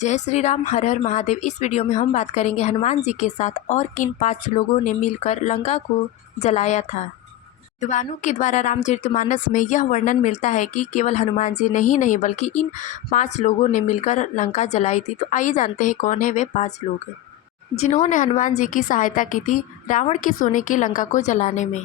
जय श्री राम, हर हर महादेव। इस वीडियो में हम बात करेंगे हनुमान जी के साथ और किन 5 लोगों ने मिलकर लंका को जलाया था। विद्वानों के द्वारा रामचरितमानस में यह वर्णन मिलता है कि केवल हनुमान जी नहीं बल्कि इन 5 लोगों ने मिलकर लंका जलाई थी। तो आइए जानते हैं कौन है वे 5 लोग जिन्होंने हनुमान जी की सहायता की थी रावण के सोने की लंका को जलाने में।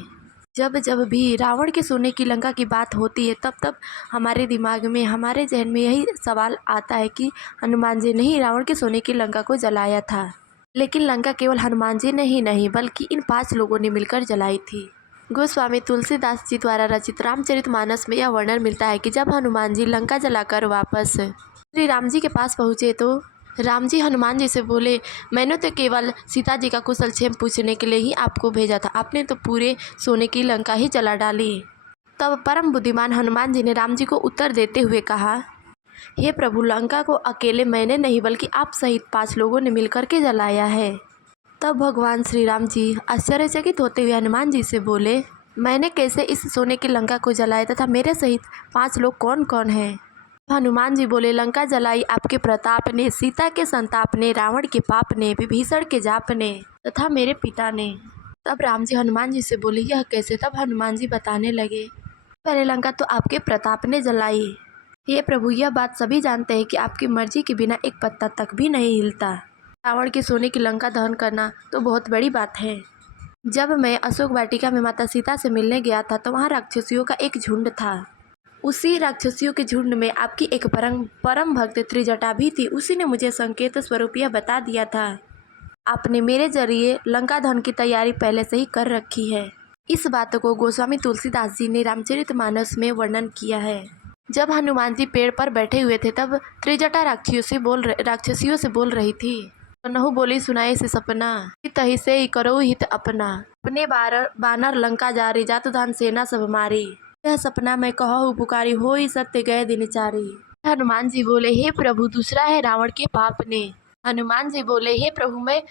जब जब भी रावण के सोने की लंका की बात होती है तब तब हमारे दिमाग में, हमारे जहन में यही सवाल आता है कि हनुमान जी ने ही रावण के सोने की लंका को जलाया था। लेकिन लंका केवल हनुमान जी ने ही नहीं बल्कि इन 5 लोगों ने मिलकर जलाई थी। गोस्वामी तुलसीदास जी द्वारा रचित रामचरितमानस में यह वर्णन मिलता है कि जब हनुमान जी लंका जलाकर वापस श्री राम जी के पास पहुँचे तो राम जी हनुमान जी से बोले, मैंने तो केवल सीता जी का कुशल क्षेम पूछने के लिए ही आपको भेजा था, आपने तो पूरे सोने की लंका ही जला डाली। तब परम बुद्धिमान हनुमान जी ने राम जी को उत्तर देते हुए कहा, हे प्रभु, लंका को अकेले मैंने नहीं बल्कि आप सहित 5 लोगों ने मिलकर के जलाया है। तब भगवान श्री राम जी आश्चर्यचकित होते हुए हनुमान जी से बोले, मैंने कैसे इस सोने की लंका को जलाया तथा मेरे सहित 5 लोग कौन कौन हैं? हनुमान जी बोले, लंका जलाई आपके प्रताप ने, सीता के संताप ने, रावण के पाप ने, विभीषण के जाप ने तथा मेरे पिता ने। तब राम जी हनुमान जी से बोले, यह कैसे? तब हनुमान जी बताने लगे, पहले लंका तो आपके प्रताप ने जलाई। हे प्रभु, यह बात सभी जानते हैं कि आपकी मर्जी के बिना एक पत्ता तक भी नहीं हिलता। रावण के सोने की लंका दहन करना तो बहुत बड़ी बात है। जब मैं अशोक वाटिका में माता सीता से मिलने गया था तो वहाँ राक्षसियों का एक झुंड था। उसी राक्षसियों के झुंड में आपकी एक परम भक्त त्रिजटा भी थी। उसी ने मुझे संकेत स्वरूप यह बता दिया था, आपने मेरे जरिए लंका दहन की तैयारी पहले से ही कर रखी है। इस बात को गोस्वामी तुलसीदास जी ने रामचरितमानस में वर्णन किया है। जब हनुमान जी पेड़ पर बैठे हुए थे तब त्रिजटा राक्षसियों से बोल रही थी, नहु बोली सुनाए से सपना, तही से करो हित अपना, अपने बानर लंका जारी, जातु धान सेना सब मारी, यह सपना मैं कहूँ पुकारी, होई सत्य गए दिनचारी। हनुमान जी बोले, हे प्रभु, दूसरा है रावण के पाप ने। हनुमान जी बोले, हे प्रभु, मैं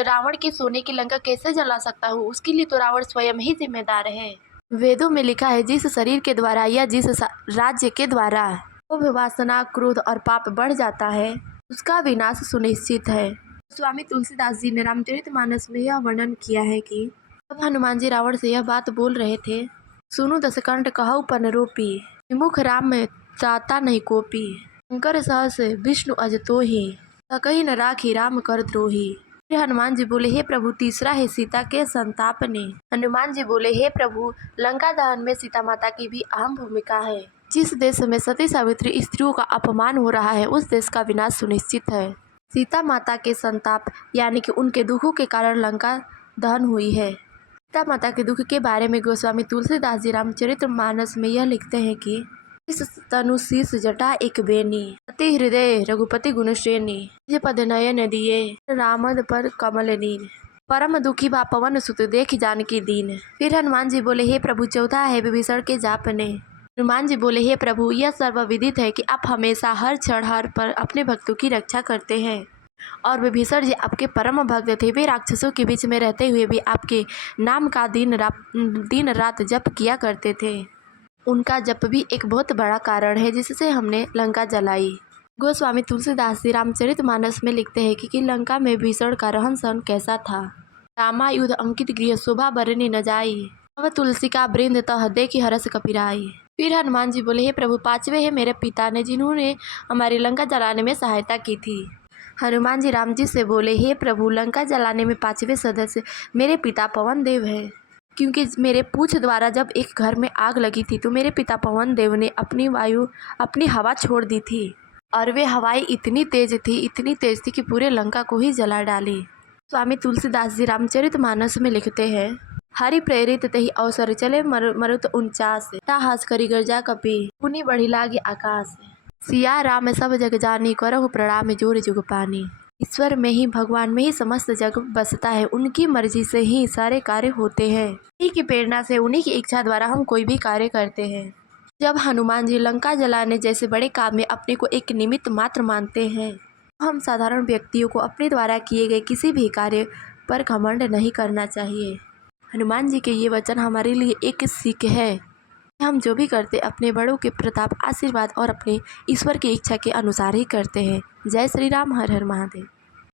रावण के सोने की लंका कैसे जला सकता हूँ? उसके लिए तो रावण स्वयं ही जिम्मेदार है। वेदों में लिखा है, जिस शरीर के द्वारा या जिस राज्य के द्वारा लोभ, वासना, क्रोध और पाप बढ़ जाता है उसका विनाश सुनिश्चित है। स्वामी तुलसीदास जी ने रामचरितमानस में यह वर्णन किया है कि जब हनुमान जी रावण से यह बात बोल रहे थे, सुनु दसकंठ कहु पन रोपी, विमुख राम में त्राता नहीं कोपी, शंकर सहस विष्णु अज तोहि, कहीं न राखी राम कर द्रोही। फिर हनुमान जी बोले, हे प्रभु, तीसरा है सीता के संताप ने। हनुमान जी बोले, हे प्रभु, लंका दहन में सीता माता की भी अहम भूमिका है। जिस देश में सती सावित्री स्त्रियों का अपमान हो रहा है उस देश का विनाश सुनिश्चित है। सीता माता के संताप यानी कि उनके दुखों के कारण लंका दहन हुई है। सीता माता के दुख के बारे में गोस्वामी तुलसीदास जी रामचरितमानस में यह लिखते हैं कि इस तनु शीस जटा एक बेनी, अति हृदय रघुपति गुण श्रेणी, निज पद नयन दिए, रामद पर कमल नीन, परम दुखी बा पवन सुत देख जानकी दीन। फिर हनुमान जी बोले, हे प्रभु, चौथा है विभीषण के जाप ने। हनुमान जी बोले, हे प्रभु, यह सर्वविदित है कि आप हमेशा हर क्षण हर पर अपने भक्तों की रक्षा करते हैं और विभीषण जी आपके परम भक्त थे। वे राक्षसों के बीच में रहते हुए भी आपके नाम का दिन रात जप किया करते थे। उनका जप भी एक बहुत बड़ा कारण है जिससे हमने लंका जलाई। गोस्वामी तुलसीदास जी रामचरितमानस में लिखते हैं कि लंका में भीषण का रहन सहन कैसा था। रामायुध अंकित गृह शोभा बरनी न जाई, अब तुलसी का वृंद तह देखी हरस कपिराई। फिर हनुमान जी बोले, हे प्रभु, 5वें है मेरे पिता ने जिन्होंने हमारी लंका जलाने में सहायता की थी। हनुमान जी राम जी से बोले, हे प्रभु, लंका जलाने में 5वें सदस्य मेरे पिता पवन देव है। क्योंकि मेरे पूछ द्वारा जब एक घर में आग लगी थी तो मेरे पिता पवन देव ने अपनी हवा छोड़ दी थी और वे हवाएं इतनी तेज थी कि पूरे लंका को ही जला डाली। स्वामी तुलसीदास जी रामचरितमानस में लिखते हैं, हरि प्रेरित तही अवसर चले मरुत 49, हस करी गर्जा कपी, पुनि बढ़ी लागे आकाश, सिया राम सब जग जानी, करहु प्रणाम जोर जुग पानी। ईश्वर में ही, भगवान में ही समस्त जग बसता है। उनकी मर्जी से ही सारे कार्य होते हैं। उन्हीं की प्रेरणा से, उन्हीं की इच्छा द्वारा हम कोई भी कार्य करते हैं। जब हनुमान जी लंका जलाने जैसे बड़े काम में अपने को एक निमित्त मात्र मानते हैं, हम साधारण व्यक्तियों को अपने द्वारा किए गए किसी भी कार्य पर घमंड नहीं करना चाहिए। हनुमान जी के ये वचन हमारे लिए एक सीख है। हम जो भी करते अपने बड़ों के प्रताप, आशीर्वाद और अपने ईश्वर की इच्छा के अनुसार ही करते हैं। जय श्री राम, हर हर महादेव।